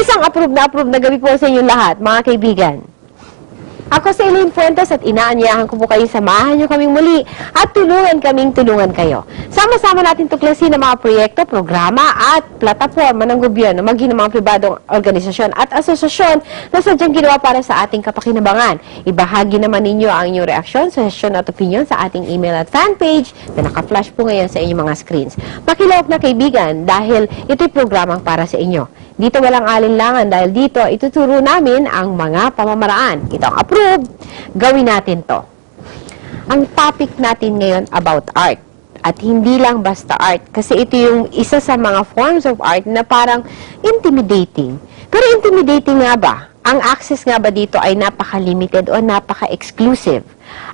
Isang approve na gabi po sa inyong lahat, mga kaibigan. Ako si Elaine Fuentes at inaanyahan ko po kayo samahan nyo kaming muli at tulungan kayo. Sama-sama natin tuklasin ang mga proyekto, programa at plataforma ng gobyerno, maging ng mga pribadong organisasyon at asosasyon na sadyang ginawa para sa ating kapakinabangan. Ibahagi naman ninyo ang inyong reaksyon, suggestion at opinion sa ating email at fanpage na naka-flash po ngayon sa inyong mga screens. Makilawak na kaibigan dahil ito'y programang para sa inyo. Dito walang alinlangan dahil dito ituturo namin ang mga pamamaraan. Ito ang APRUB, gawin natin to. Ang topic natin ngayon about art. At hindi lang basta art, kasi ito yung isa sa mga forms of art na parang intimidating. Pero intimidating nga ba? Ang access nga ba dito ay napaka-limited o napaka-exclusive?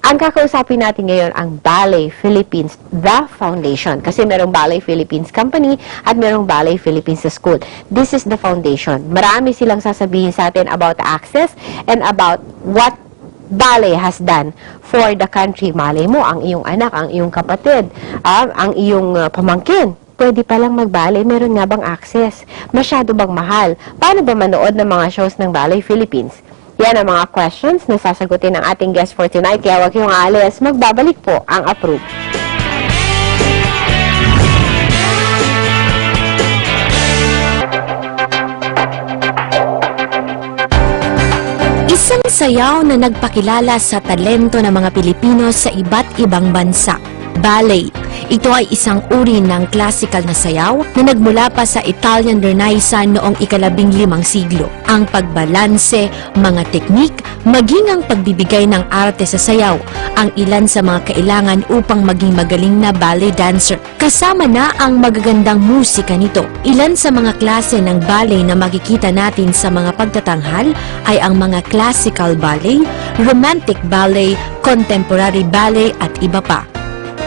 Ang kakausapin natin ngayon ang Ballet Philippines, the foundation. Kasi merong Ballet Philippines Company at merong Ballet Philippines School. This is the foundation. Marami silang sasabihin sa atin about access and about what Ballet has done for the country. Malay mo, ang iyong anak, ang iyong kapatid, ang iyong pamangkin. Pwede palang mag-ballet, meron nga bang access? Masyado bang mahal? Paano ba manood ng mga shows ng Ballet Philippines? Yan ang mga questions na sasagutin ng ating guest for tonight. Kaya huwag kayong aalis, magbabalik po ang APRUB. Isang sayaw na nagpakilala sa talento ng mga Pilipino sa iba't ibang bansa. Ballet. Ito ay isang uri ng klasikal na sayaw na nagmula pa sa Italian Renaissance noong ika-15 siglo. Ang pagbalanse, mga teknik, maging ang pagbibigay ng arte sa sayaw, ang ilan sa mga kailangan upang maging magaling na ballet dancer. Kasama na ang magagandang musika nito. Ilan sa mga klase ng ballet na makikita natin sa mga pagtatanghal ay ang mga classical ballet, romantic ballet, contemporary ballet at iba pa.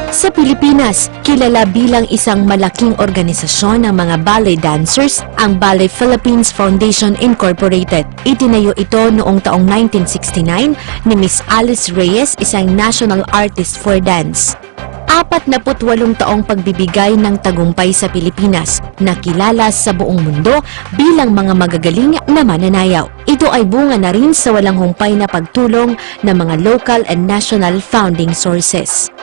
Sa Pilipinas, kilala bilang isang malaking organisasyon ng mga ballet dancers, ang Ballet Philippines Foundation Incorporated. Itinayo ito noong taong 1969 ni Miss Alice Reyes, isang national artist for dance. 48 taong pagbibigay ng tagumpay sa Pilipinas, nakilala sa buong mundo bilang mga magagaling na mananayaw. Ito ay bunga na rin sa walang humpay na pagtulong ng mga local and national founding sources.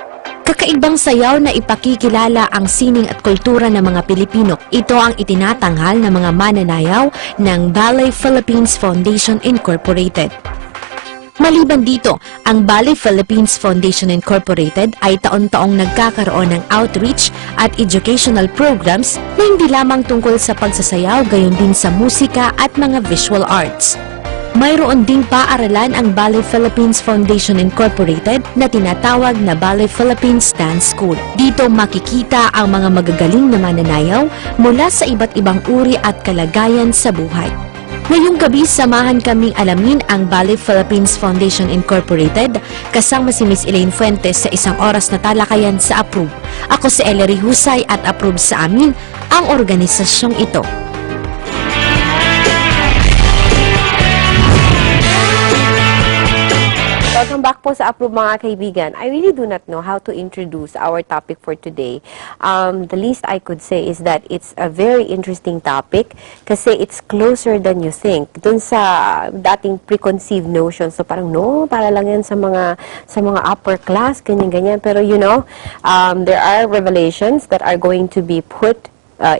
Kakaibang sayaw na ipakikilala ang sining at kultura ng mga Pilipino. Ito ang itinatanghal ng mga mananayaw ng Ballet Philippines Foundation Incorporated. Maliban dito, ang Ballet Philippines Foundation Incorporated ay taon-taong nagkakaroon ng outreach at educational programs na hindi lamang tungkol sa pagsasayaw, gayon din sa musika at mga visual arts. Mayroon ding paaralan ang Ballet Philippines Foundation Incorporated na tinatawag na Ballet Philippines Dance School. Dito makikita ang mga magagaling na mananayaw mula sa iba't ibang uri at kalagayan sa buhay. Ngayong gabi, samahan kaming alamin ang Ballet Philippines Foundation Incorporated kasama si Miss Elaine Fuentes sa isang oras na talakayan sa APRUB. Ako si Ellery Husay at APRUB sa amin ang organisasyong ito. Welcome back po sa APRUB, mga kaibigan. I really do not know how to introduce our topic for today. The least I could say is that it's a very interesting topic kasi it's closer than you think. Dun sa dating preconceived notions, so parang no, para lang yan sa mga upper class, ganyan-ganyan. Pero you know, there are revelations that are going to be put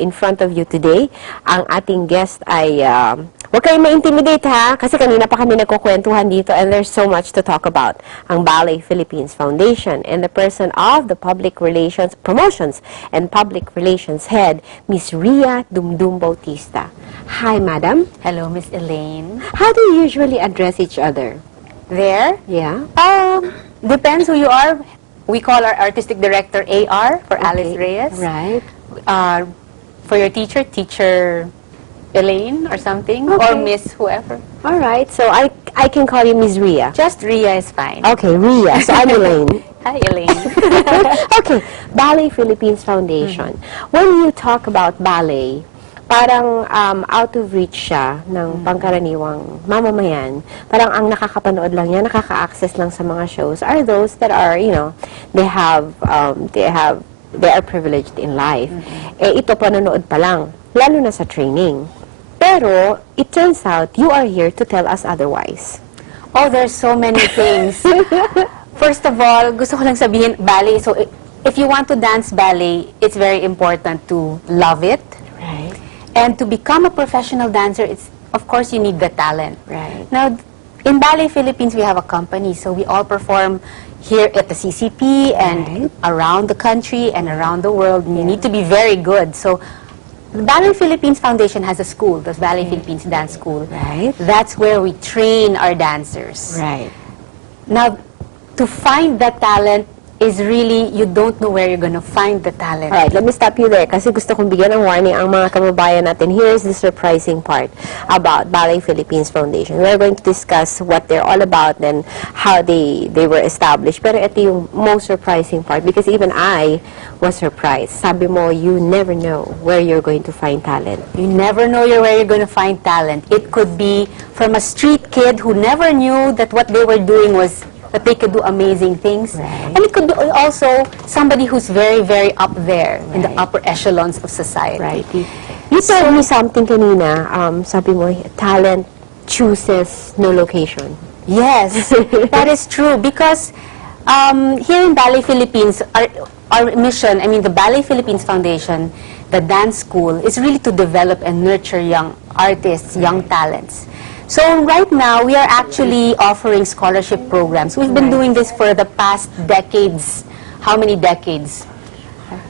in front of you today. Ang ating guest ay huwag kayong ma-intimidate ha, kasi kanina pa kami nagkukwentuhan dito and there's so much to talk about. Ang Ballet Philippines Foundation and the person of the Public Relations Promotions and Public Relations Head, Miss Rhea Bautista. Hi, Madam. Hello, Miss Elaine. How do you usually address each other? There? Yeah? Depends who you are. We call our artistic director AR for Alice Reyes. Right. For your teacher, Teacher Elaine or something, Okay. or Miss whoever. All right. So I can call you Miss Rhea. Just Rhea is fine. Okay, Rhea. So I'm Elaine. Hi, Elaine. Okay, Ballet Philippines Foundation. When you talk about ballet, parang out of reach siya ng pangkaraniwang mamamayan. Parang ang nakakapanood lang niya, nakaka-access lang sa mga shows are those that are, you know, they are privileged in life. Eh, ito panonood pa lang, lalo na sa training. Pero Pero, it turns out, you are here to tell us otherwise. Oh, there's so many things. First of all, gusto ko lang sabihin, ballet. So, if you want to dance ballet, it's very important to love it. Right. And to become a professional dancer, it's, of course, you need the talent. Right. Now, in Ballet Philippines, we have a company, so we all perform here at the CCP and around the country and around the world. You need to be very good. So, the Ballet Philippines Foundation has a school, the Ballet Philippines Dance School. Right. That's where we train our dancers. Right. Now, to find that talent is really, you don't know where you're going to find the talent. Alright, let me stop you there kasi gusto kong bigyan ng warning ang mga kababayan natin. Here's the surprising part about Ballet Philippines Foundation. We're going to discuss what they're all about and how they were established. Pero ito yung most surprising part because even I was surprised. Sabi mo, you never know where you're going to find talent. You never know where you're going to find talent. It could be from a street kid who never knew that what they were doing was that they could do amazing things. Right. And it could be also somebody who's very, very up there in the upper echelons of society. Right. You told me something kanina, sabi mo, talent chooses no location. Yes, that is true because here in Ballet Philippines, our mission, I mean the Ballet Philippines Foundation, the dance school, is really to develop and nurture young artists, young talents. So right now, we are actually offering scholarship programs. We've been doing this for the past decades. How many decades?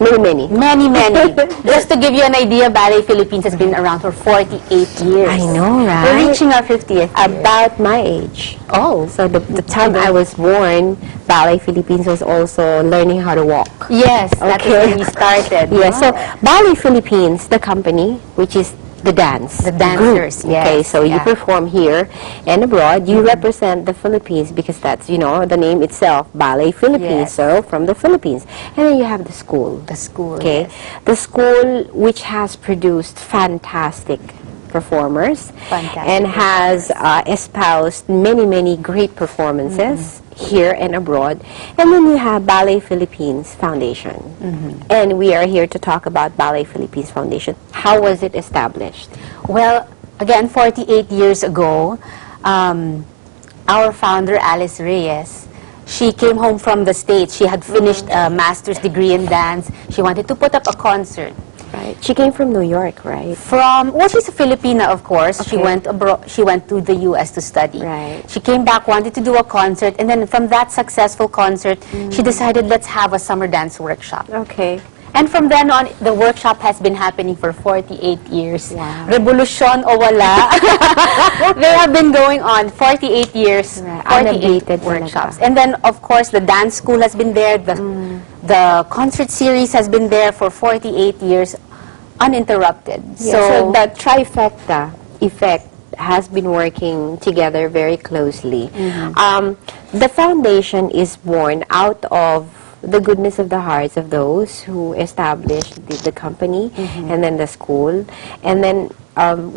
Many. Many, many. Just to give you an idea, Ballet Philippines has been around for 48 years. I know, right? We're reaching our 50th year. About my age. Oh. So the time I was born, Ballet Philippines was also learning how to walk. Yes, that's when we started. Yes, so Ballet Philippines, the company, which is the dance. The dancers, group. yes. Okay, so you Yeah. perform here and abroad. You represent the Philippines because that's, you know, the name itself, Ballet Philippines, Yes. so from the Philippines. And then you have the school. The school, Okay, yes. the school which has produced fantastic performers Fantastic and has espoused many great performances here and abroad. And then you have Ballet Philippines Foundation. And we are here to talk about Ballet Philippines Foundation. How was it established? Well, again, 48 years ago, our founder, Alice Reyes, she came home from the States. She had finished a master's degree in dance. She wanted to put up a concert. Right. She came from New York, right? Well, she's a Filipina, of course. She Okay. went abroad. She went to the U.S. to study. Right. She came back, wanted to do a concert, and then from that successful concert, she decided, let's have a summer dance workshop. Okay. And from then on, the workshop has been happening for 48 years. Wow. Revolution o wala. They have been going on 48 years, Right. 48 Unabated workshops. talaga. And then, of course, the dance school has been there. The concert series has been there for 48 years, uninterrupted. So the trifecta effect has been working together very closely. The foundation is born out of the goodness of the hearts of those who established the company and then the school, and then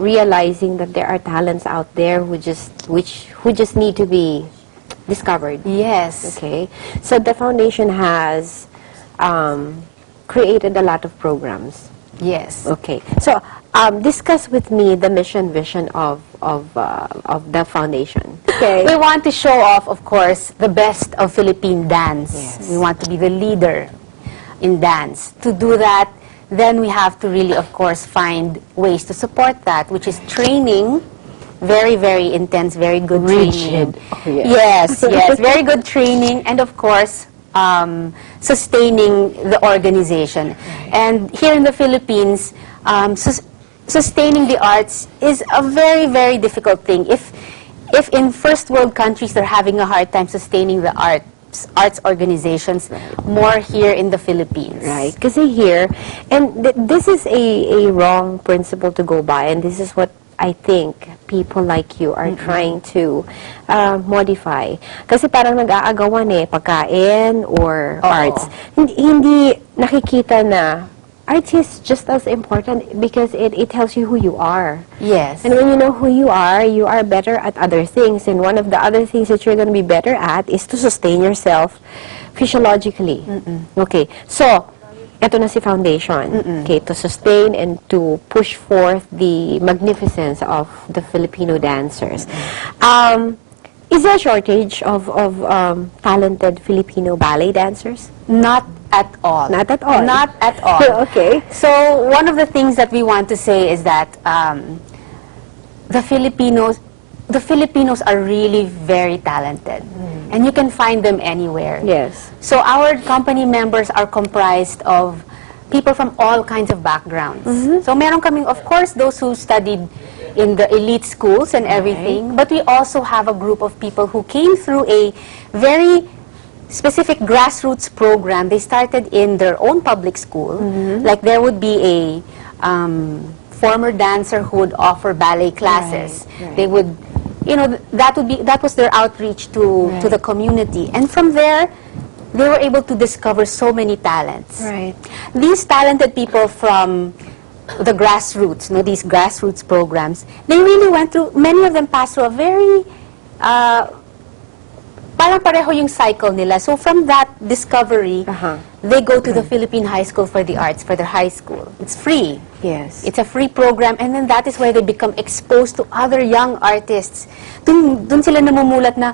realizing that there are talents out there who just need to be discovered. Yes. Okay, so the foundation has created a lot of programs. Yes. Okay, so discuss with me the mission vision of the foundation. Okay. We want to show off, of course, the best of Philippine dance. Yes. We want to be the leader in dance. To do that, then we have to really, of course, find ways to support that, which is training, very intense, very good training. Oh, yes. Yes, very good training, and of course, sustaining the organization. And here in the Philippines, sustaining the arts is a very difficult thing. If in first world countries they're having a hard time sustaining the arts organizations, more here in the Philippines. Right, kasi here, and this is a wrong principle to go by, and this is what I think people like you are trying to modify. Kasi parang nag-aagawan pagkain or arts. Hindi nakikita na arts is just as important because it tells you who you are. Yes. And when you know who you are better at other things. And one of the other things that you're going to be better at is to sustain yourself physiologically. Okay, so ito na si foundation, okay, to sustain and to push forth the magnificence of the Filipino dancers. Is there a shortage of talented Filipino ballet dancers? Not at all. Not at all. Not at all. Okay. So one of the things that we want to say is that the Filipinos are really very talented, and you can find them anywhere. Yes. So our company members are comprised of people from all kinds of backgrounds. So meron kaming, of course, those who studied in the elite schools and everything, but we also have a group of people who came through a very specific grassroots program. They started in their own public school. Like there would be a former dancer who would offer ballet classes. Right. They would, you know, that was their outreach to the community. And from there, they were able to discover so many talents. Right. These talented people from the grassroots, these grassroots programs, they really went through, many of them passed through a very, parang pareho yung cycle nila. So from that discovery, they go to the Philippine High School for the Arts, for their high school. It's free. Yes. It's a free program, and then that is where they become exposed to other young artists. Dun sila namumulat na,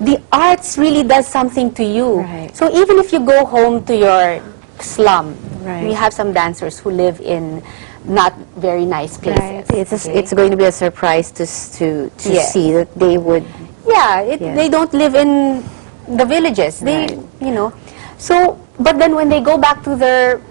the arts really does something to you. Right. So even if you go home to your slum, Right. we have some dancers who live in not very nice places. Right. It's going to be a surprise to Yeah. see that they would. Yeah, Yeah. they don't live in the villages. They, Right. you know. So, but then when they go back to their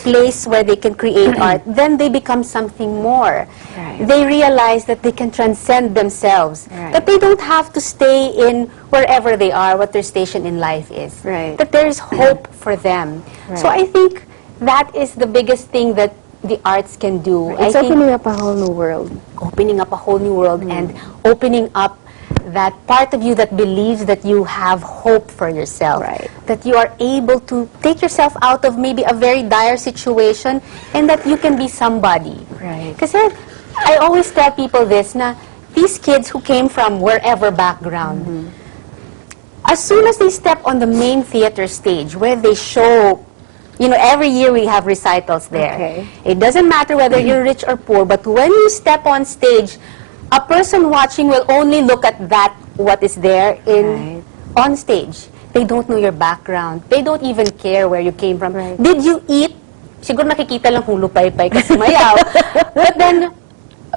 place where they can create art, then they become something more. Right. They realize that they can transcend themselves. Right. That they don't have to stay in wherever they are, what their station in life is. Right. That there is hope for them. So Right. I think that is the biggest thing that the arts can do. It's I think opening up a whole new world. opening up a whole new world and opening up that part of you that believes that you have hope for yourself. Right. That you are able to take yourself out of maybe a very dire situation and that you can be somebody. Right. Kasi I always tell people this, na these kids who came from wherever background, as soon as they step on the main theater stage where they show, you know, every year we have recitals there. Okay. It doesn't matter whether you're rich or poor, but when you step on stage, a person watching will only look at that, what is there on stage. They don't know your background. They don't even care where you came from. Right. Did you eat? Siguro nakikita lang kung lupay-pay ka sumayaw. But then,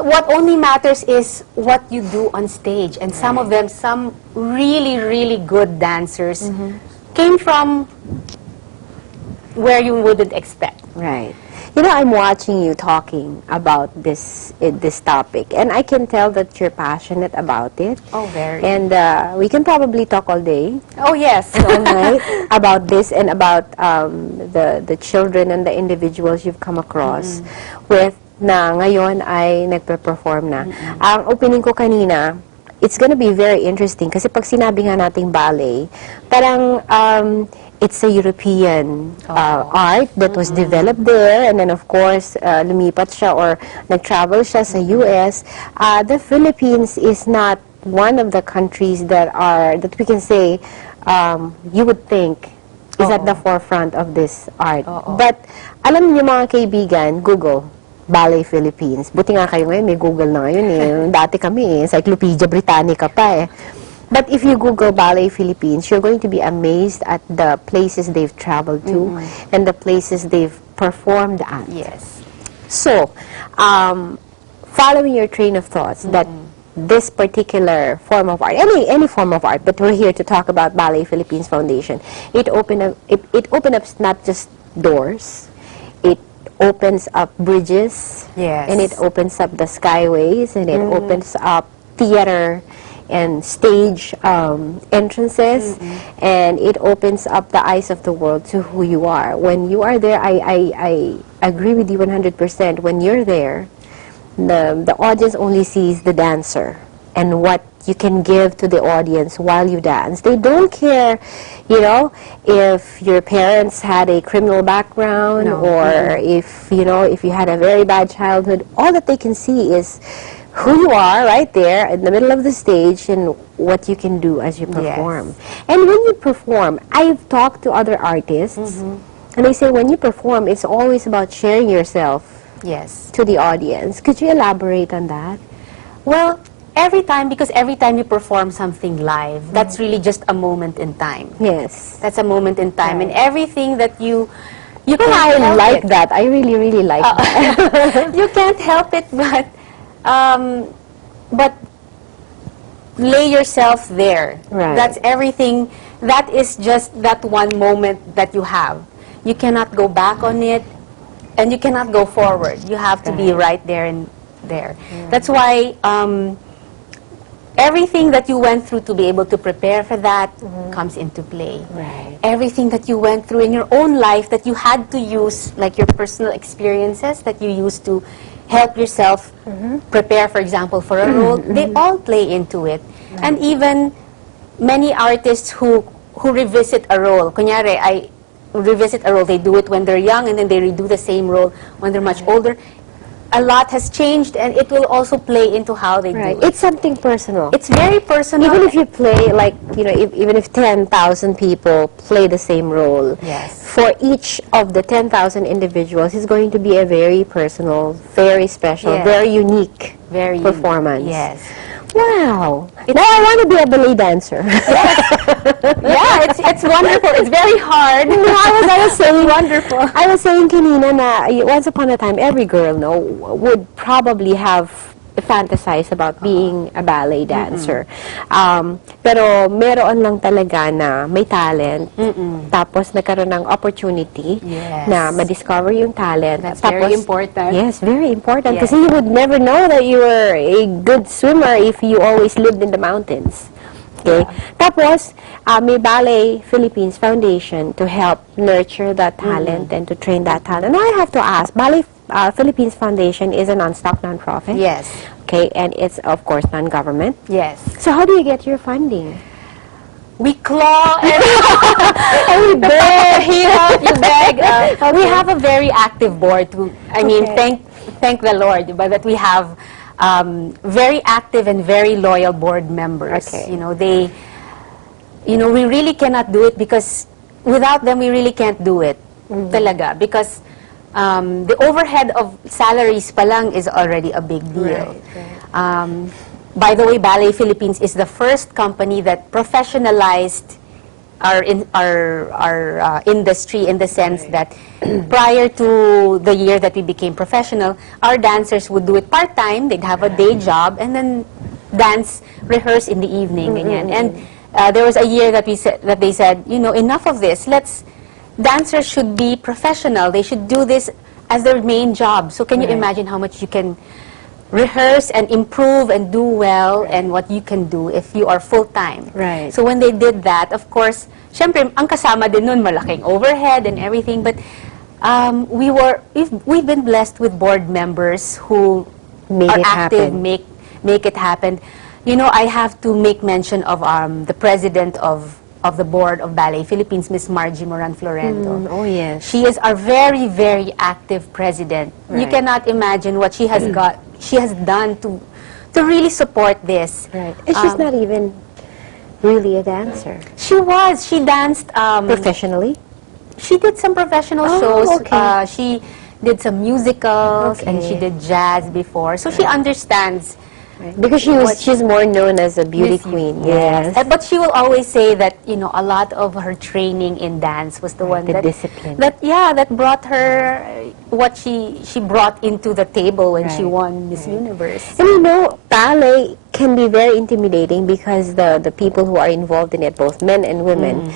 what only matters is what you do on stage. And some of them, some really, really good dancers, came from where you wouldn't expect. Right. You know, I'm watching you talking about this topic, and I can tell that you're passionate about it. Oh, very. And we can probably talk all day Oh, yes. and all night about this and about the children and the individuals you've come across with na ngayon ay nagpe-perform na. Ang opening ko kanina, it's gonna be very interesting kasi pag sinabi nga nating ballet, parang it's a European art that was developed there, and then of course lumipat siya or nag-travel siya sa US. The Philippines is not one of the countries that we can say you would think is at the forefront of this art. But alam niyo mga kaibigan, Google Ballet Philippines. Buti nga kayo ngayon, may Google na ngayon eh. Dati kami, Encyclopedia Britannica pa eh. But if you Google Ballet Philippines, you're going to be amazed at the places they've traveled to and the places they've performed at. Yes. So, following your train of thoughts that this particular form of art, any form of art, but we're here to talk about Ballet Philippines Foundation, it opened up not just doors, it opens up bridges, Yes. and it opens up the skyways, and it opens up theater and stage entrances, and it opens up the eyes of the world to who you are. When you are there, I agree with you 100%. When you're there, the audience only sees the dancer and what you can give to the audience while you dance. They don't care, you know, if your parents had a criminal background or if you had a very bad childhood. All that they can see is who you are right there in the middle of the stage and what you can do as you perform. And when you perform, I've talked to other artists And they say when you perform, it's always about sharing yourself Yes. to the audience. Could you elaborate on that? Well, every time you perform something live, that's really just a moment in time. Yes. That's a moment in time. And Right. everything that you Well, can't I help like it. that. I really, really like that. You can't help it, but lay yourself there. Right. That's everything. That is just that one moment that you have. You cannot go back on it, and you cannot go forward. You have to be right there and there. That's why everything that you went through to be able to prepare for that comes into play. Right. Everything that you went through in your own life that you had to use, like your personal experiences that you used to help yourself prepare, for example, for a role, they all play into it. And even many artists who revisit a role, kunyari, I revisit a role, they do it when they're young and then they redo the same role when they're much older. A lot has changed, and it will also play into how they Right. do it. It's something personal. It's very personal. Even if you play, like, even if 10,000 people play the same role, Yes. for each of the 10,000 individuals, it's going to be a very personal, very special, Yeah. very unique Very performance. Yes. Wow. Now I want to be a ballet dancer. Yeah, it's wonderful. It's very hard. No, I was saying, Wonderful. I was saying kanina na once upon a time, every girl would probably have fantasize about being a ballet dancer. Pero meron lang talaga na may talent, tapos nagkaroon ng opportunity Yes. na ma-discover yung talent. That's tapos, very important. Yes, very important. Yes. Kasi you would never know that you were a good swimmer if you always lived in the mountains. Okay? Tapos, may Ballet Philippines Foundation to help nurture that talent and to train that talent. Now, I have to ask, Ballet Philippines Foundation is a non-stock non-profit. Yes. Okay, and it's, of course, non-government. Yes. So how do you get your funding? We claw and We beg. you beg. We have a very active board. I mean, Okay. thank the Lord, but that we have very active and very loyal board members. Okay. We really cannot do it because without them, we really can't do it. Talaga, because the overhead of salaries pa lang is already a big deal. Right. By the way, Ballet Philippines is the first company that professionalized our industry in the sense that prior to the year that we became professional, our dancers would do it part-time, they'd have a day job, and then dance, rehearse in the evening. Ganyan. And there was a year that they said, enough of this, dancers should be professional, they should do this as their main job. So can you imagine how much you can rehearse and improve and do well and what you can do if you are full-time. Right. So when they did that, of course, syempre, ang kasama din nun, malaking overhead and everything, but we've been blessed with board members who Made are it active, happen. make it happen. I have to make mention of the president of the board of Ballet Philippines, Miss Margie Moran Florendo. Oh, yes. She is our very, very active president. You Right. cannot imagine what she has done to really support this. Right. And she's not even really a dancer. She danced. Professionally? She did some professional Oh, shows. okay. She did some musicals and Okay. she did jazz before. So she understands. Right. Because she's more known as a beauty Miss queen. Youth, Yes. But she will always say that, a lot of her training in dance was the one the that discipline. that brought her what she brought into the table when she Right. won Miss Universe. And ballet can be very intimidating because the people who are involved in it, both men and women,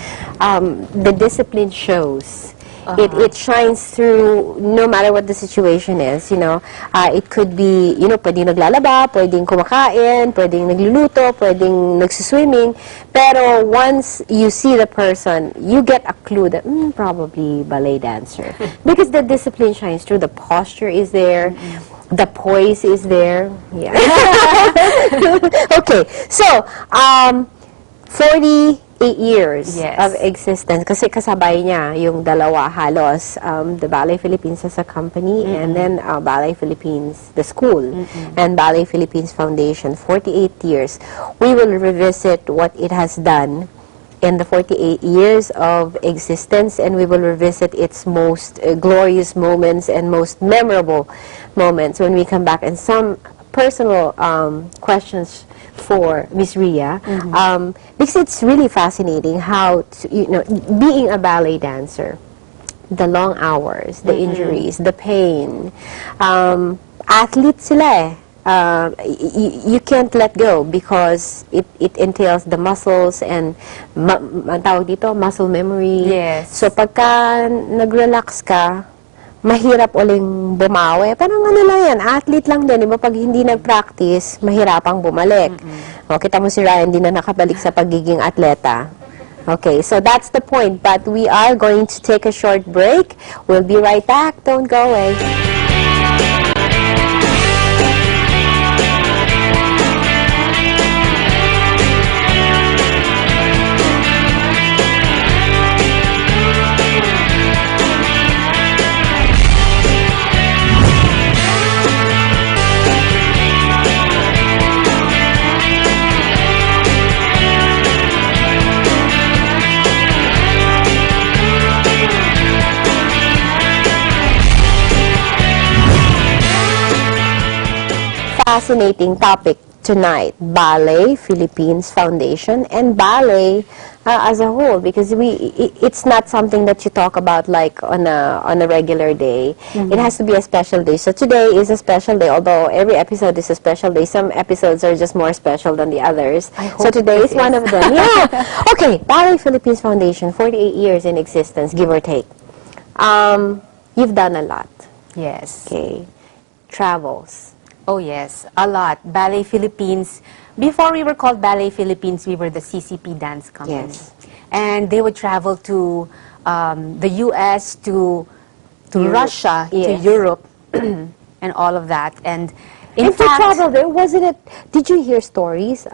the discipline shows. It shines through no matter what the situation is, It could be, pwedeng naglalaba, pwedeng kumakain, pwedeng nagluluto, pwedeng nagsiswimming. Pero once you see the person, you get a clue that, probably ballet dancer. Because the discipline shines through. The posture is there. The poise is there. Yeah. Okay. So, 48 years Yes. of existence. Kasi kasabay niya yung dalawa halos, the Ballet Philippines as a company and then Ballet Philippines, the school, and Ballet Philippines Foundation, 48 years. We will revisit what it has done in the 48 years of existence, and we will revisit its most glorious moments and most memorable moments when we come back, and some personal questions for Miss Rhea, because it's really fascinating how being a ballet dancer, the long hours, the injuries, the pain, athlete sila eh. You can't let go because it entails the muscles and ang tawag dito, muscle memory. Yes. So pagka nag-relax ka, mahirap uling bumawi. Parang ano lang yan, athlete lang din. Diba? Pag hindi nag-practice, mahirapang bumalik. O, kita mo si Ryan, hindi na nakabalik sa pagiging atleta. Okay, so that's the point. But we are going to take a short break. We'll be right back. Don't go away. Fascinating topic tonight, Ballet Philippines Foundation and ballet as a whole, because it's not something that you talk about like on a regular day. It has to be a special day. So today is a special day, although every episode is a special day. Some episodes are just more special than the others. So today is one of them. Yeah. Okay, Ballet Philippines Foundation, 48 years in existence, give or take. You've done a lot. Yes. Okay. Travels. Oh yes, a lot. Ballet Philippines, before we were called Ballet Philippines, we were the CCP dance company. Yes. And they would travel to the US, to Russia, to Yes. Europe, and all of that. And in And to fact, travel there, wasn't it, did you hear stories?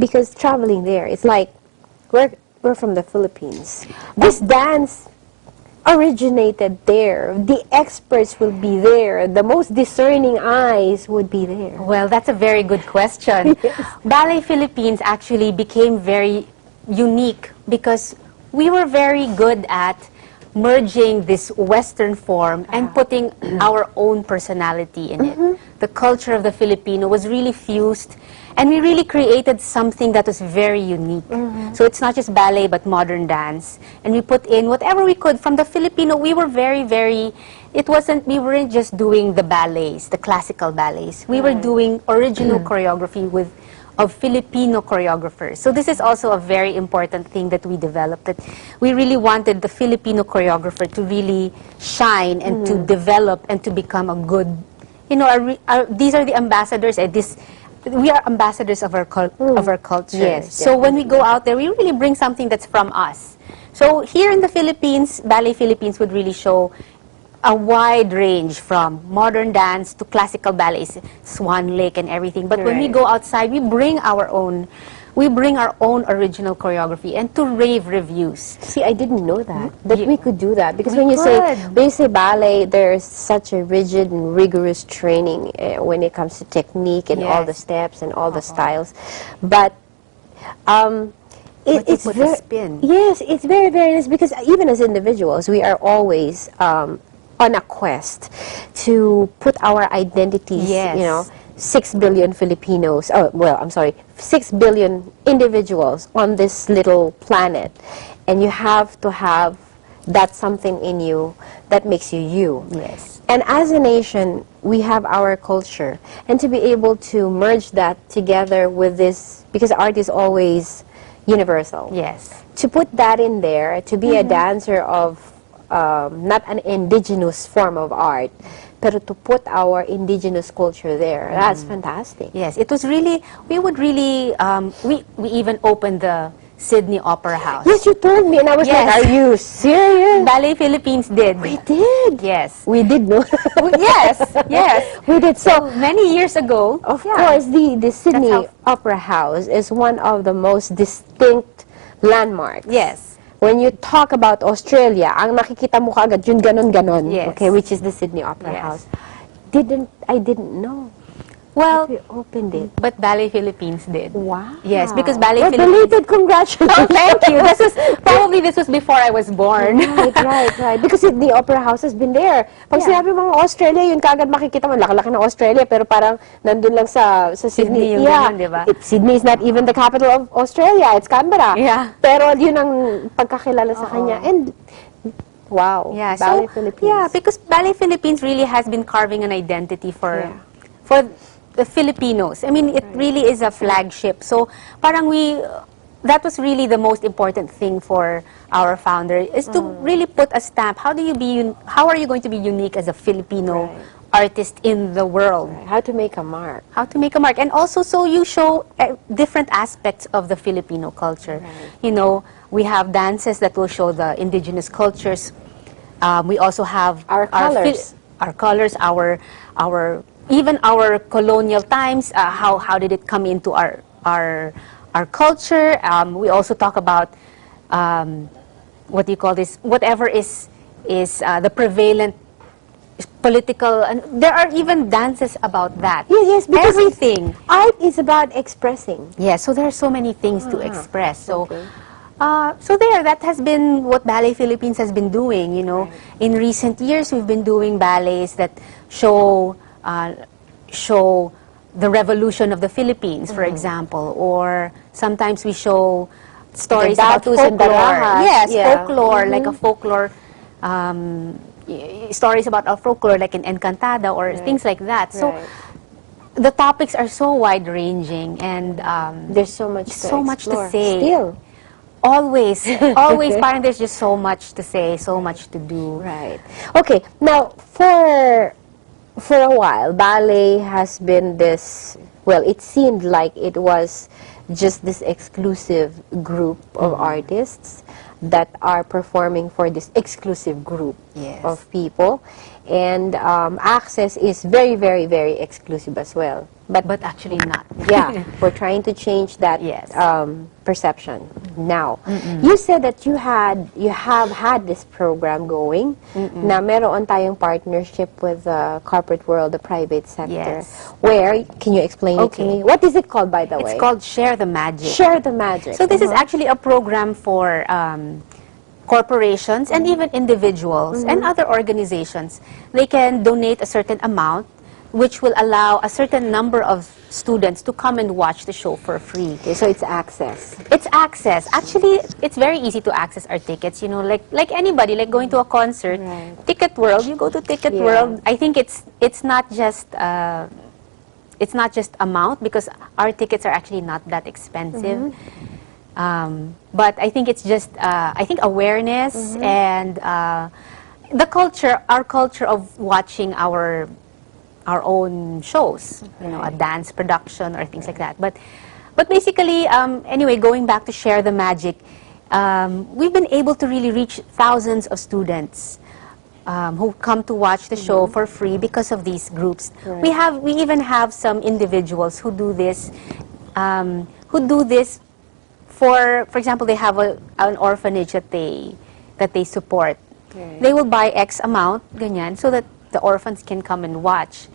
Because traveling there, it's like, we're from the Philippines. This dance originated there. The experts will be there. The most discerning eyes would be there. well, that's a very good question. Ballet Philippines actually became very unique because we were very good at merging this Western form and putting our own personality in it. The culture of the Filipino was really fused, and we really created something that was very unique. So it's not just ballet, but modern dance. And we put in whatever we could from the Filipino. We were very, we weren't just doing the ballets, the classical ballets. We were doing original choreography of Filipino choreographers. So this is also a very important thing that we developed, that we really wanted the Filipino choreographer to really shine and to develop and to become a good, these are the ambassadors, we are ambassadors of our culture. Yes, so when we go out there, we really bring something that's from us. So here in the Philippines, Ballet Philippines would really show a wide range from modern dance to classical ballets, Swan Lake and everything. But when we go outside, we bring our own original choreography and to rave reviews. See, I didn't know that we could do that. Because We when you say ballet, there's such a rigid and rigorous training when it comes to technique and all the steps and all the styles. But it's put very a spin. Yes, it's very, very nice, because even as individuals, we are always on a quest to put our identities, 6 billion Filipinos, 6 billion individuals on this little planet. And you have to have that something in you that makes you you. Yes. And as a nation, we have our culture. And to be able to merge that together with this, because art is always universal. Yes. To put that in there, to be a dancer of not an indigenous form of art, but to put our indigenous culture there, that's fantastic. Yes, it was really, we even opened the Sydney Opera House. Yes, you told me, and I was like, are you serious? Ballet Philippines did. We did. Yes. We did know. Yes. We did. So many years ago. Of course, the Sydney Opera House is one of the most distinct landmarks. Yes. When you talk about Australia, ang nakikita mo kaagad yun ganon-ganon, Yes. okay, which is the Sydney Opera House. I didn't know. Well, We opened it. but Ballet Philippines did. Wow. Yes, because Ballet Well, Philippines... belated congratulations. Oh, thank you. This was before I was born. Right. Because the Opera House has been there. Pag Yeah. sinabi mo Australia, yun kagad makikita mo, laki-laki ng Australia, pero parang nandun lang sa Sydney. Sydney yung ganun, di ba? Sydney is not even the capital of Australia. It's Canberra. Yeah. Pero yun ang pagkakilala sa kanya. And, wow, Yeah, Ballet so, Philippines. yeah, because Ballet Philippines really has been carving an identity for the Filipinos. I mean, it really is a flagship. So, parang that was really the most important thing for our founder, is to really put a stamp. How are you going to be unique as a Filipino artist in the world? How to make a mark. How to make a mark. And also, so you show different aspects of the Filipino culture. You know, we have dances that will show the indigenous cultures. We also have Our colors. Our colors, even our colonial times, how did it come into our culture. We also talk about what do you call this? Whatever is the prevalent political, and there are even dances about that. Yes, because everything. Art is about expressing. Yeah, so there are so many things to express. So, okay. that has been what Ballet Philippines has been doing. You know, in recent years, we've been doing ballets that show the revolution of the Philippines, for example, or sometimes we show stories about datos and folklore. barajas. Yes, Yeah. folklore, like a folklore, stories about a folklore, like in Encantada or things like that. So the topics are so wide-ranging, and There's so much to explore. say. Still. Always, parang there's just so much to say, so much to do. Right. Okay, now, for a while, ballet has been this, well, it seemed like it was just this exclusive group of artists that are performing for this exclusive group of people. And access is very, very, very exclusive as well. But actually not. Yeah, we're trying to change that perception now. You said that you have had this program going. Na meron tayong partnership with the corporate world, the private sector. Yes. Where, can you explain it to me? What is it called, by the way? It's called Share the Magic. Share the Magic. So this is actually a program for corporations and even individuals and other organizations. They can donate a certain amount, which will allow a certain number of students to come and watch the show for free. Okay, so it's access. It's access. Actually, it's very easy to access our tickets. You know, like anybody, like going to a concert. Ticket World, you go to Ticket World. I think it's not just amount, because our tickets are actually not that expensive. But I think it's just awareness and the culture, our culture of watching our own shows, you know, a dance production or things like that. But basically, anyway, going back to Share the Magic, we've been able to really reach thousands of students who come to watch the show for free because of these groups. We even have some individuals who do this, for example, they have an orphanage that they support. They will buy X amount, ganyan, so that the orphans can come and watch.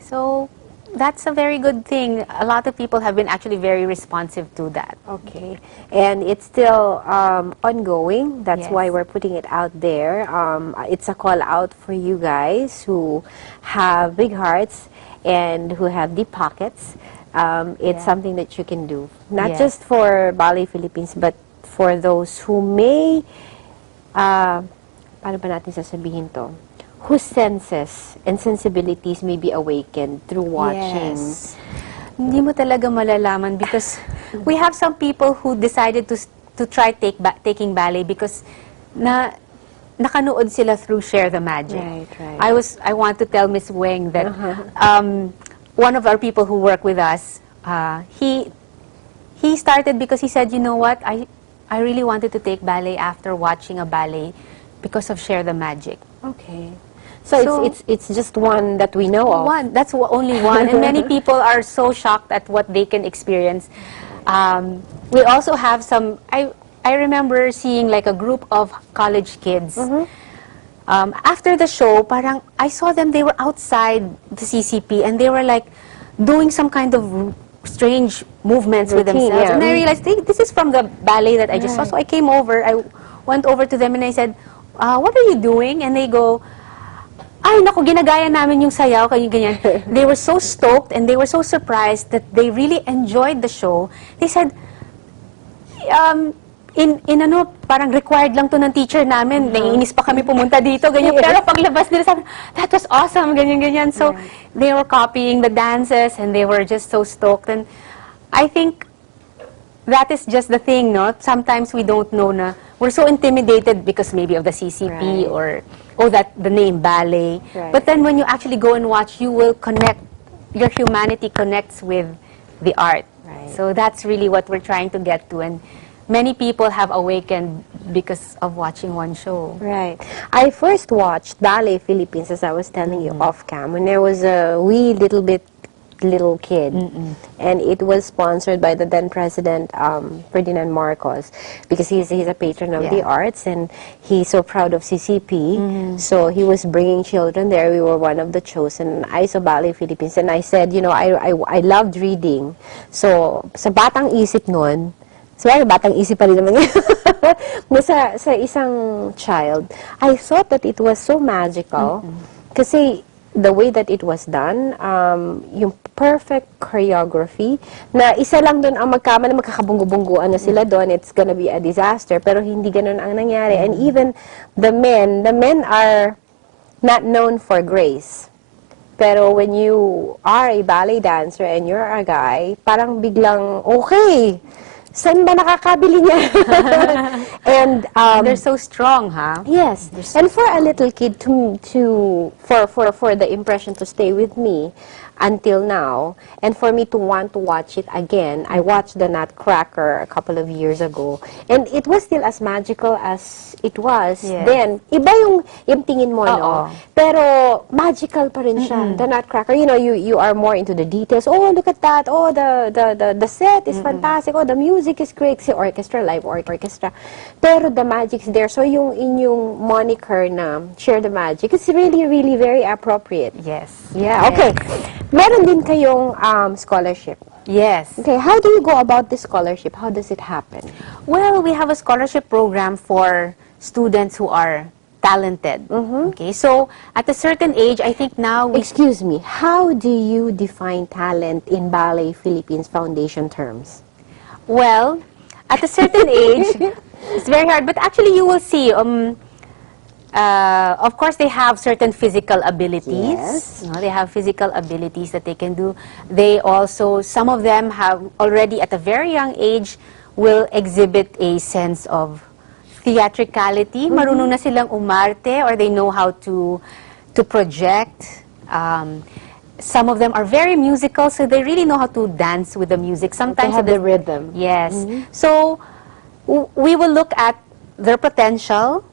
So that's a very good thing. A lot of people have been actually very responsive to that. Okay. And it's still ongoing. That's why we're putting it out there. It's a call out for you guys who have big hearts and who have deep pockets. It's something that you can do. Not just for Ballet Philippines, but for those who may, paano ba natin sasabihin to? Whose senses and sensibilities may be awakened through watching. Yes. Hindi mo talaga malalaman, because we have some people who decided to try taking ballet because nakanood sila through Share the Magic. Right. I want to tell Miss Weng that one of our people who work with us, he started because he said, you know what, I really wanted to take ballet after watching a ballet because of Share the Magic. Okay. So it's just one that we know of. One. That's only one. And many people are so shocked at what they can experience. We also have some, I remember seeing like a group of college kids. After the show, parang I saw them, they were outside the CCP and they were like doing some kind of strange movements with Routine, themselves. yeah. And I realized, hey, this is from the ballet that I just saw. So I came over, I went over to them and I said, what are you doing? And they go, ay, naku, ginagaya namin yung sayaw, ganyan. They were so stoked and they were so surprised that they really enjoyed the show. They said, parang required lang to ng teacher namin. Naiinis pa kami pumunta dito, ganyan. Pero paglabas nila, sabi, that was awesome, ganyan. So, they were copying the dances and they were just so stoked. And I think that is just the thing, no? Sometimes we don't know na we're so intimidated because maybe of the CCP or that the name ballet. Right. But then when you actually go and watch, you will connect, your humanity connects with the art. Right. So that's really what we're trying to get to. And many people have awakened because of watching one show. Right. I first watched Ballet Philippines, as I was telling you, off-cam, when I was a wee little kid. And it was sponsored by the then President, Ferdinand Marcos, because he's a patron of the arts, and he's so proud of CCP. So he was bringing children there. We were one of the chosen. I saw Ballet Philippines, and I said, you know, I loved reading. So, sa batang isip nun, batang isip pa rin naman yun. sa isang child, I thought that it was so magical. Kasi the way that it was done, yung perfect choreography, na isa lang doon ang magkamali, magkakabunggo-bungguan na sila doon, it's gonna be a disaster, pero hindi ganun ang nangyari. And even the men are not known for grace. Pero when you are a ballet dancer and you're a guy, parang biglang, okay, saan ba nakakabili niya? And They're so strong, huh? yes, and for a little kid for the impression to stay with me until now, and for me to want to watch it again, I watched the Nutcracker a couple of years ago, and it was still as magical as it was then. Iba yung tingin mo, no? Pero magical pa rin siya. The Nutcracker, you know, you are more into the details. Oh, look at that. Oh, the set is fantastic. Oh, the music is great. Si orchestra, live orchestra. Pero the magic's there. So yung inyong moniker na share the magic, it's really, really very appropriate. Yes. Yeah, okay. Meron din kayong scholarship. Yes. Okay, how do you go about this scholarship? How does it happen? Well, we have a scholarship program for students who are talented. Okay, so at a certain age, I think now we... Excuse me, how do you define talent in Ballet Philippines Foundation terms? Well, at a certain age, it's very hard. But actually, you will see, of course, they have certain physical abilities. Yes. You know, they have physical abilities that they can do. They also, some of them have already at a very young age, will exhibit a sense of theatricality. Marunong na silang umarte, or they know how to project. Some of them are very musical, so they really know how to dance with the music. Sometimes They have the rhythm. Yes. So we will look at their potential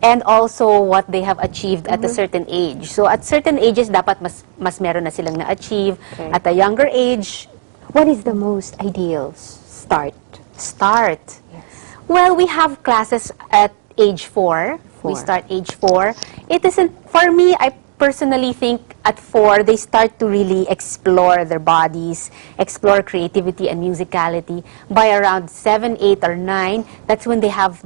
and also what they have achieved at a certain age. So at certain ages, dapat mas meron na silang na-achieve. Okay. At a younger age, What is the most ideal start? Yes. Well, we have classes at age 4. We 4. start age 4. It isn't, for me, I personally think at 4, they start to really explore their bodies, explore creativity and musicality. By around 7, 8, or 9, that's when they have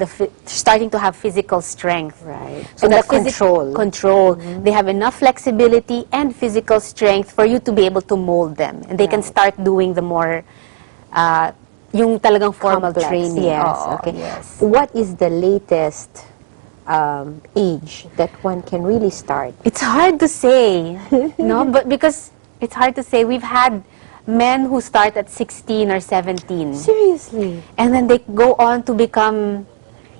starting to have physical strength. Right. So And the control. Control. They have enough flexibility and physical strength for you to be able to mold them. And they can start doing the more, yung talagang formal Complex. training. Yes, Oo, okay. yes. What is the latest age that one can really start? It's hard to say, no? But because it's hard to say, we've had men who start at 16 or 17. Seriously? And then they go on to become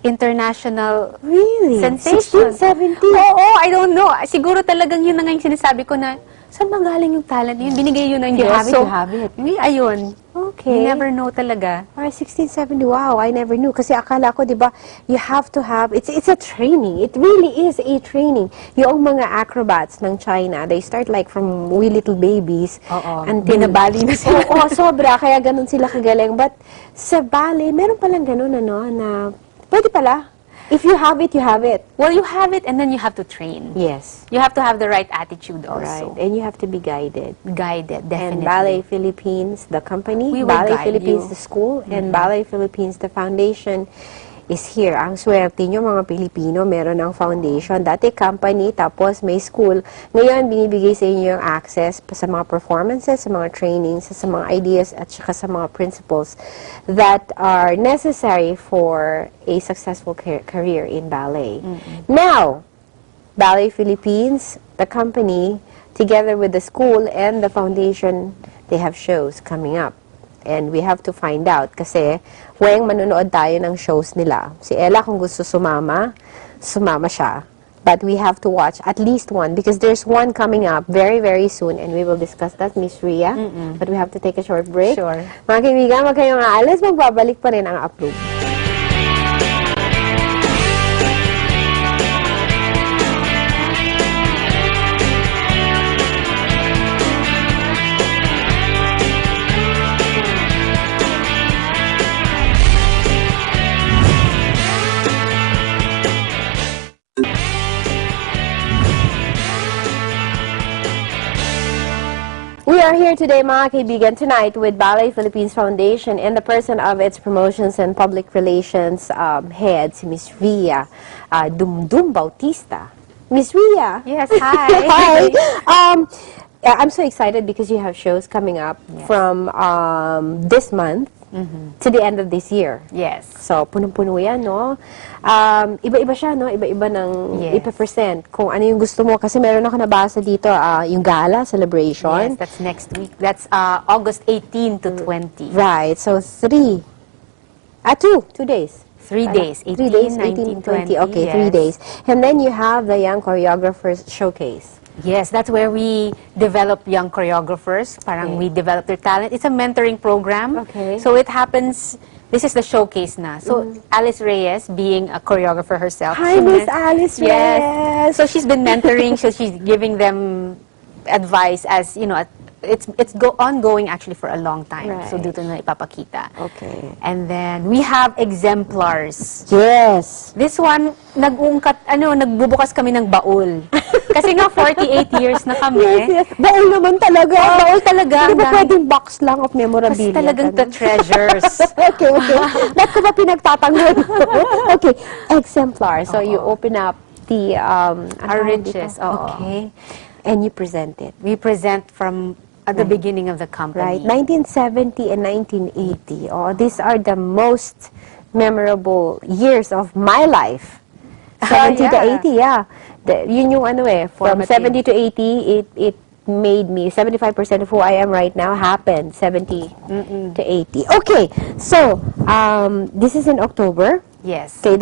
international Really? sensation. 16, 17? Oo, I don't know. Siguro talagang yun na nga yung sinasabi ko na, saan magaling yung talent yun? Binigay yun ng You Diyos. have it, you have it. Ayun. Okay. You never know talaga. Alright, 16, 17, wow, I never knew. Kasi akala ko, di ba, you have to have, it's a training. It really is a training. Yung mga acrobats ng China, they start like from wee little babies. Oo. Until, Binabali na sila. Oo, sobra. Kaya ganun sila kagaling. But sa ballet, meron palang ganun, ano, na pwede pala. If you have it, you have it. Well, you have it, and then you have to train. Yes. You have to have the right attitude Right. also. And you have to be guided. Guided, And definitely. Ballet Philippines, the company, We will Ballet guide Philippines, you. the school, and Ballet Philippines, the foundation, is here. Ang swerte nyo, mga Pilipino, meron ng foundation. Dati company, tapos may school. Ngayon, binibigay sa inyo yung access sa mga performances, sa mga trainings, sa mga ideas, at saka sa mga principles that are necessary for a successful career in ballet. Now, Ballet Philippines, the company, together with the school and the foundation, they have shows coming up. And we have to find out kasi when manonood tayo ng shows nila. Si Ella kung gusto sumama, sumama siya. But we have to watch at least one because there's one coming up very, very soon and we will discuss that, Miss Rhea. But we have to take a short break. Sure. Mga kaibigan, wag kayong aalis, magbabalik pa rin ang APRUB. We are here today, mga kaibigan, tonight with Ballet Philippines Foundation and the person of its promotions and public relations head, si Miss Rhea Bautista. Miss Rhea. Yes, hi. Hi. I'm so excited because you have shows coming up from this month to the end of this year. Yes. So, punong-puno yan, no? Iba-iba siya, no? Iba-iba ng Yes. ipapresent. Kung ano yung gusto mo. Kasi meron ako nabasa dito, yung gala celebration. Yes, that's next week. That's August 18 to 20. Right. So, 2 days. 3 days. 3 days, 18, 20. 20. Okay, yes. 3 days. And then you have the Young Choreographers Showcase. Yes, that's where we develop young choreographers. Parang we develop their talent. It's a mentoring program. Okay. So it happens, this is the showcase na. So Alice Reyes, being a choreographer herself. Hi, she Miss men- Alice Yes. Reyes. So she's been mentoring, so she's giving them advice as, you know, it's ongoing actually for a long time. So Right. dito na ipapakita. Okay. And then we have exemplars. Yes. This one, nagbubukas kami ng baul. Kasi nga 48 years na kami. Yes. Baul naman talaga. Oh, baul talaga. Hindi ba Ang dami. pwedeng box lang of memorabilia? Kasi talagang the ganun? treasures. Okay. Ba't ko ba pinagtatanggol? Okay. Exemplar. So you open up the... Our riches. Oo. Okay. And you present it. We present from at the beginning of the company. Right. 1970 and 1980. Oh, these are the most memorable years of my life. 70 to 80, yeah. Yun yung ano eh. From Formative. 70 to 80, it made me, 75% of who I am right now happened 70 to 80. Okay, so, this is in October. Yes. Okay,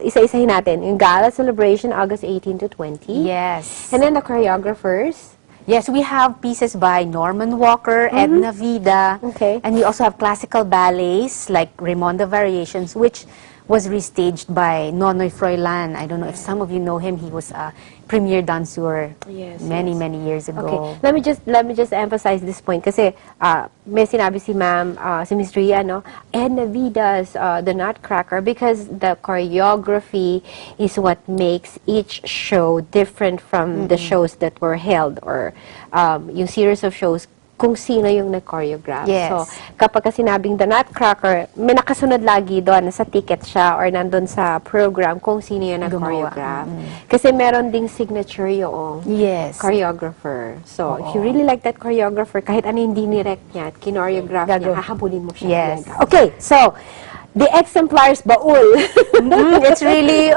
isa-isahin natin. Yung gala celebration, August 18 to 20. Yes. And then the choreographers. Yes, we have pieces by Norman Walker, Edna Vida. Okay. And we also have classical ballets like Raimonda Variations, which was restaged by Nonoy Froilan. I don't know if some of you know him. He was a premier danseur many years ago. Okay, let me just emphasize this point kasi may sinabi si Ma'am, si Miss Rhea, no? Edna Vida's the Nutcracker because the choreography is what makes each show different from the shows that were held or yung series of shows kung sino yung nag-choreograph. Yes. So, kapag ka sinabing The Nutcracker, may nakasunod lagi doon, nasa ticket siya or nandun sa program kung sino yung nag-choreograph. Kasi meron ding signature yung Yes. choreographer. So, if you really like that choreographer, kahit ano yung dinirect niya at kinoreograph niya, hahabulin mo siya. Yes. talaga. Okay, so, the exemplars baul. It's really,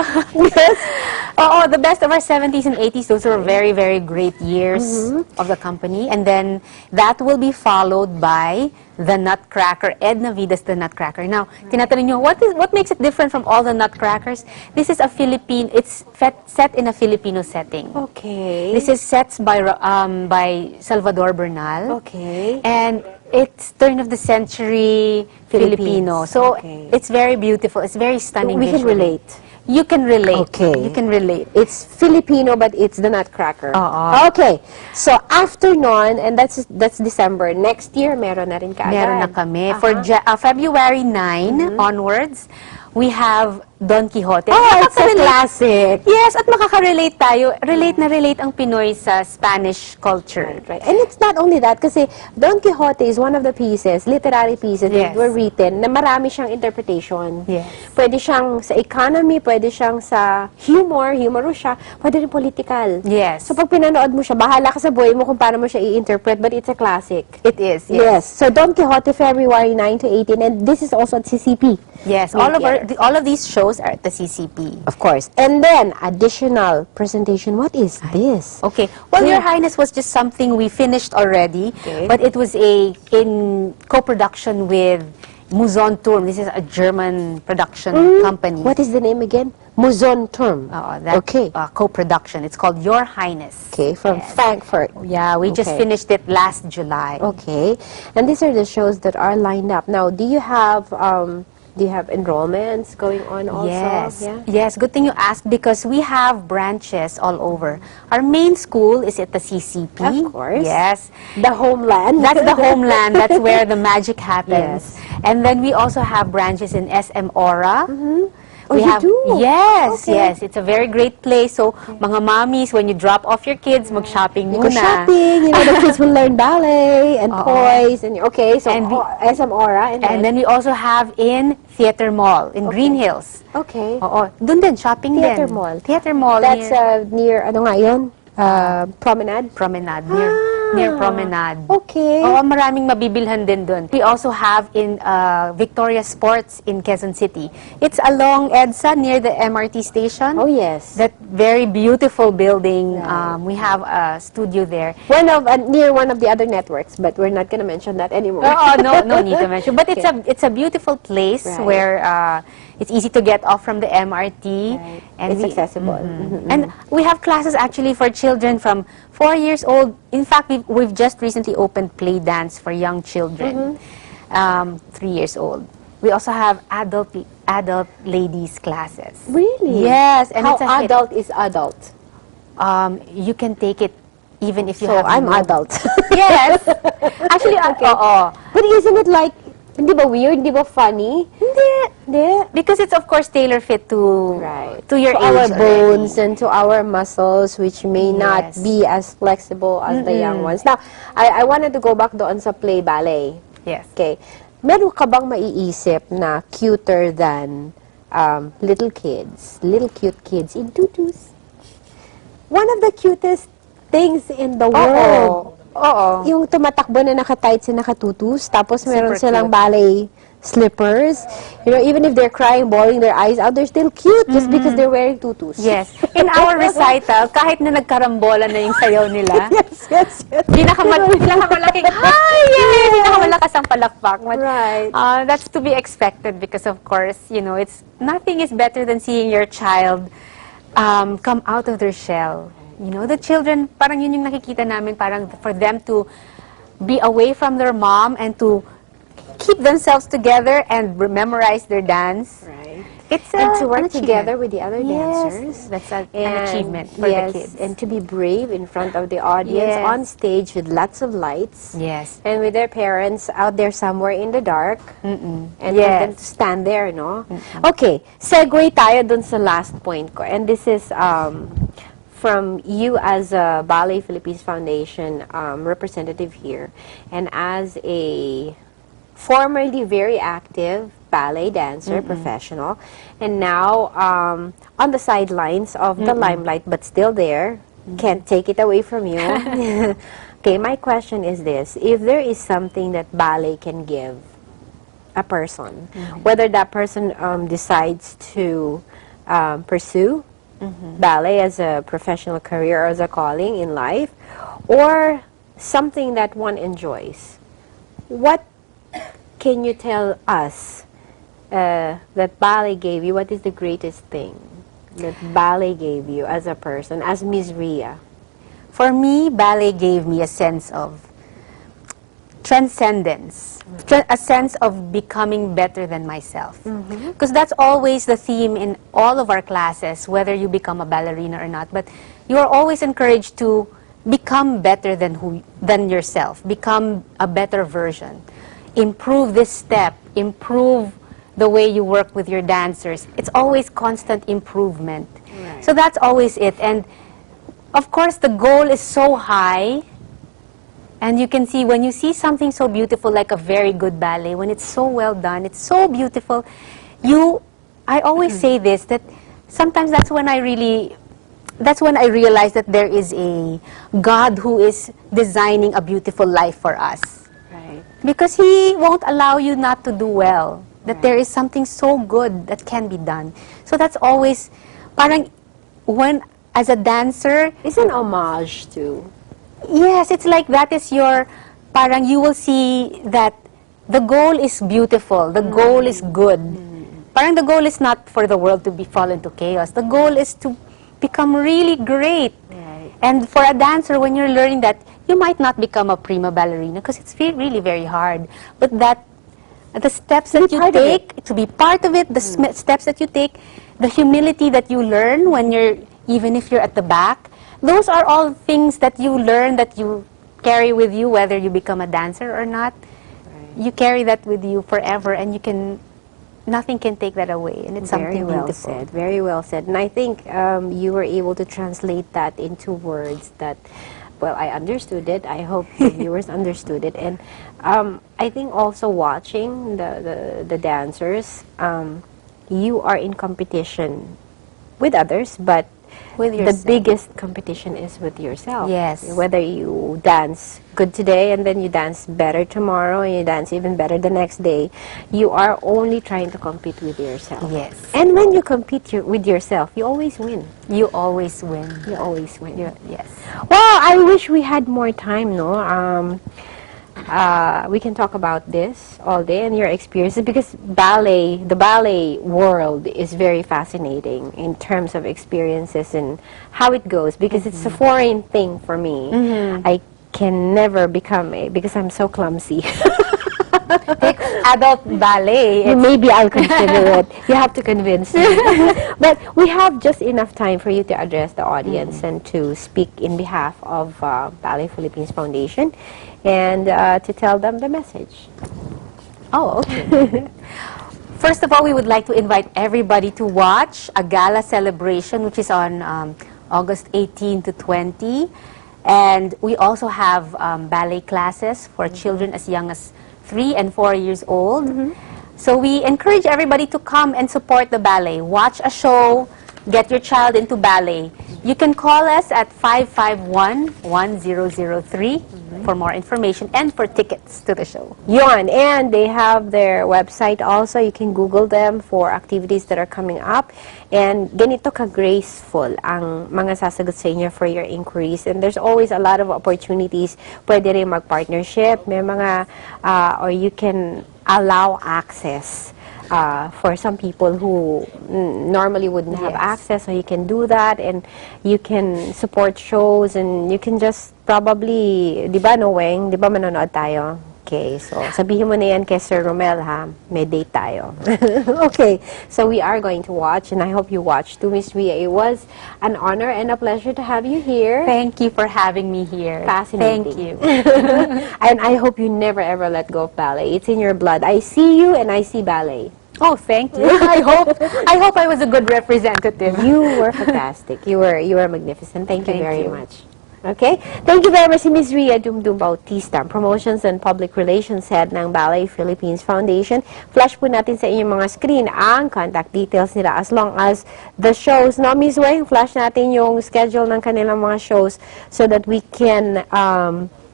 the best of our 70s and 80s. Those were very, very great years of the company. And then that will be followed by the Nutcracker, Edna Vida's The Nutcracker. Now, tinatanong nyo, what makes it different from all the Nutcrackers? This is it's set in a Filipino setting. Okay. This is sets by Salvador Bernal. Okay. And it's turn of the century Filipino. So Okay. it's very beautiful. It's very stunning. We can visually. relate. You can relate. Okay. You can relate. It's Filipino, but it's the Nutcracker. Oo. Okay. So, after nun, and that's December, next year, meron na rin kaagad. Meron na kami. For February 9 onwards, we have Don Quixote. Oh, it's a Makaka-relate- classic. Yes, at makaka-relate tayo. Relate na relate ang Pinoy sa Spanish culture. Right. And it's not only that, kasi Don Quixote is one of the pieces, literary pieces that Yes. were written na marami siyang interpretation. Yes. Pwede siyang sa economy, pwede siyang sa humorous siya, pwede rin political. Yes. So pag pinanood mo siya, bahala ka sa buhay mo kung paano mo siya i-interpret, but it's a classic. It is, Yes. So Don Quixote, February 9 to 18, and this is also at CCP. Yes, all of these shows are at the CCP. Of course. And then, additional presentation. What is this? Okay. Well, Yeah. Your Highness was just something we finished already, Okay. but it was in co-production with Muson Turm. This is a German production company. What is the name again? Muson Turm. That Okay. co-production. It's called Your Highness. Okay, from Yes. Frankfurt. Yeah, we just Okay. finished it last July. Okay. And these are the shows that are lined up. Now, do you have enrollments going on also? Yes. Yeah? Yes, good thing you asked because we have branches all over. Our main school is at the CCP. Of course. Yes. The homeland. That's the homeland. That's where the magic happens. Yes. And then we also have branches in SM Aura. Oh, you do? Yes, Okay. yes. It's a very great place. So, mga mommies, when you drop off your kids, mag-shopping You muna. go shopping, the kids will learn ballet and toys. And okay, so And we- SM Aura. And then we also have in Theater Mall in Green Hills. okay. Oo, doon din, shopping Theater din. Mall. Theater Mall. That's near, ano nga yun? Promenade? Promenade, near Promenade. Okay. Oo, maraming mabibilhan din doon. We also have in Victoria Sports in Quezon City. It's along EDSA near the MRT station. Oh, yes. That very beautiful building. We have a studio there. Near one of the other networks, but we're not gonna mention that anymore. Oh, no need to mention. But it's a beautiful place Right. where it's easy to get off from the MRT. Right. And It's accessible. And we have classes actually for children from 4 years old. In fact, we've just recently opened play dance for young children, 3 years old. We also have adult ladies classes. Really? Yes, and How it's a hit. adult is adult? You can take it even if you So have I'm no- adult. Yes. Actually, oo. But isn't it like, hindi ba weird, hindi ba funny? Hindi. Because it's of course tailor fit to your to age our already. bones and to our muscles, which may not Yes. be as flexible as the young ones. Now, I wanted to go back doon sa play ballet. Yes. Okay. Meron ka bang maiisip na cuter than little cute kids in tutus? One of the cutest things in the world. Oo. Yung tumatakbo na naka-tights and naka-tutus, tapos meron Super silang cute. ballet slippers. You know, even if they're crying, bawling their eyes out, they're still cute just because they're wearing tutus. Yes. In our recital, kahit na nagkarambola na yung sayaw nila, yes. pinakamalaking, hi! Yes! Pinakamalakas ang palakpak. But, Right. that's to be expected because of course, nothing is better than seeing your child come out of their shell. The children, parang yun yung nakikita namin, parang for them to be away from their mom and to keep themselves together and memorize their dance. Right. It's And to an work achievement. together with the other Yes, dancers. that's an And achievement for yes, the kids. and to be brave in front of the audience Yes. on stage with lots of lights. Yes. And with their parents out there somewhere in the dark. And for Yes. them to stand there, no? Okay, segue tayo dun sa last point ko. And this is from you as a Ballet Philippines Foundation representative here, and as a formerly very active ballet dancer, professional, and now on the sidelines of the limelight, but still there. Can't take it away from you. Okay, my question is this. If there is something that ballet can give a person, whether that person decides to pursue ballet as a professional career or as a calling in life, or something that one enjoys, what can you tell us that ballet gave you? What is the greatest thing that ballet gave you as a person, as Miss Rhea? For me, ballet gave me a sense of transcendence, a sense of becoming better than myself. Because that's always the theme in all of our classes, whether you become a ballerina or not. But you are always encouraged to become better than yourself, become a better version, improve this step, improve the way you work with your dancers. It's always constant improvement. Right. So that's always it. And of course, the goal is so high. And you can see, when you see something so beautiful like a very good ballet, when it's so well done, it's so beautiful, I always say this, that sometimes that's when I realize that there is a God who is designing a beautiful life for us. Right. Because He won't allow you not to do well. That Right. there is something so good that can be done. So that's always, parang, when, as a dancer, It's an homage to... yes, it's like that is your, parang you will see that the goal is beautiful, the goal is good. Parang the goal is not for the world to fall into chaos. The goal is to become really great. Right. And for a dancer, when you're learning that, you might not become a prima ballerina because it's really very hard. But that, the steps that you take, to be part of it, the steps that you take, the humility that you learn when you're, even if you're at the back, those are all things that you learn, that you carry with you, whether you become a dancer or not. Right. You carry that with you forever, and nothing can take that away, and it's Very something well beautiful. said. Very well said. And I think you were able to translate that into words that, well, I understood it. I hope the viewers understood it. And I think also watching the dancers, you are in competition with others, but With the yourself. biggest competition is with yourself. Yes. Whether you dance good today and then you dance better tomorrow and you dance even better the next day, you are only trying to compete with yourself. Yes. And when you compete with yourself, you always win. You always win. You always win. Yes. Well, I wish we had more time, no? We can talk about this all day and your experiences, because the ballet world is very fascinating in terms of experiences and how it goes, because it's a foreign thing for me. I can never become because I'm so clumsy. Take adult ballet. Maybe I'll consider it. You have to convince me. But we have just enough time for you to address the audience and to speak in behalf of Ballet Philippines Foundation and to tell them the message. Oh, okay. First of all, we would like to invite everybody to watch a gala celebration, which is on August 18 to 20. And we also have ballet classes for children as young as 3 and 4 years old. So we encourage everybody to come and support the ballet. Watch a show, get your child into ballet. You can call us at 551-1003 for more information and for tickets to the show. Yon, and they have their website also. You can Google them for activities that are coming up. And ganito ka-graceful ang mga sasagot sa inyo for your inquiries. And there's always a lot of opportunities. Pwede rin mag-partnership. May mga, or you can allow access for some people who normally wouldn't have access, so you can do that, and you can support shows, and you can just probably, di ba, Noeng, di ba manonood tayo? Okay, so sabihin mo na yan kay Sir Romel, ha? May date tayo. Okay, so we are going to watch, and I hope you watch too, Miss Rhea. It was an honor and a pleasure to have you here. Thank you for having me here. Fascinating. Thank you. And I hope you never ever let go of ballet. It's in your blood. I see you and I see ballet. Oh, thank you. I hope I was a good representative. You were fantastic. You were magnificent. Thank you Thank very you. much. Okay? Thank you very much, Ms. Rhea Bautista, Promotions and Public Relations Head ng Ballet Philippines Foundation. Flash po natin sa inyong mga screen ang contact details nila as long as the shows. No, Ms. Weng, flash natin yung schedule ng kanilang mga shows so that we can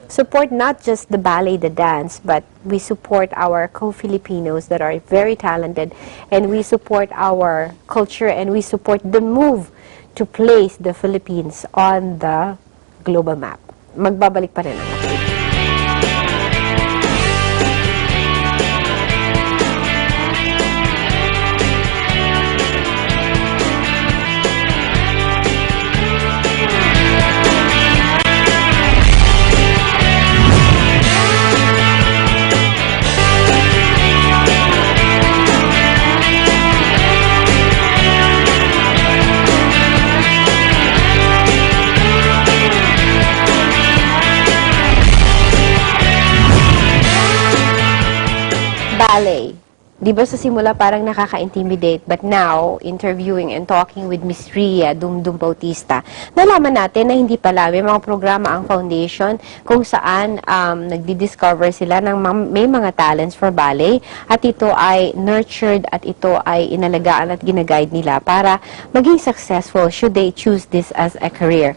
support not just the ballet, the dance, but we support our co-Filipinos that are very talented, and we support our culture, and we support the move to place the Philippines on the global map. Magbabalik pa rin ang ating. Ballet Di ba sa simula parang nakaka-intimidate, but now, interviewing and talking with Miss Rhea, Bautista, nalaman natin na hindi pala. May mga programa ang foundation kung saan nagdi-discover sila ng may mga talents for ballet, at ito ay nurtured at ito ay inalagaan at ginaguide nila para maging successful should they choose this as a career.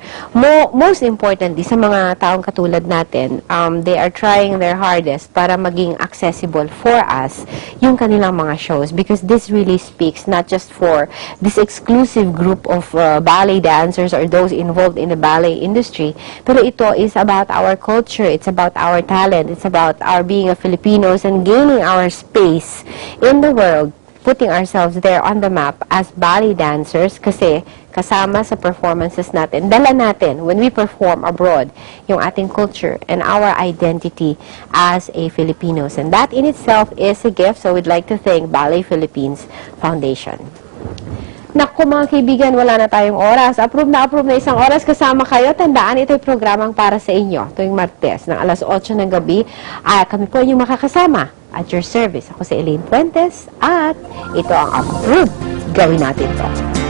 Most importantly, sa mga taong katulad natin, they are trying their hardest para maging accessible for us yung kanilang mga shows, because this really speaks not just for this exclusive group of ballet dancers or those involved in the ballet industry, pero ito is about our culture, it's about our talent, it's about our being a Filipinos and gaining our space in the world, putting ourselves there on the map as ballet dancers, kasi kasama sa performances natin, dala natin when we perform abroad, yung ating culture and our identity as a Filipinos. And that in itself is a gift, so we'd like to thank Ballet Philippines Foundation. Naku mga kaibigan, wala na tayong oras. Approve na isang oras kasama kayo. Tandaan, ito'y programang para sa inyo. Tuwing Martes ng alas 8 ng gabi, kami po inyong makakasama at your service. Ako si Elaine Fuentes at ito ang Approve. Gawin natin to.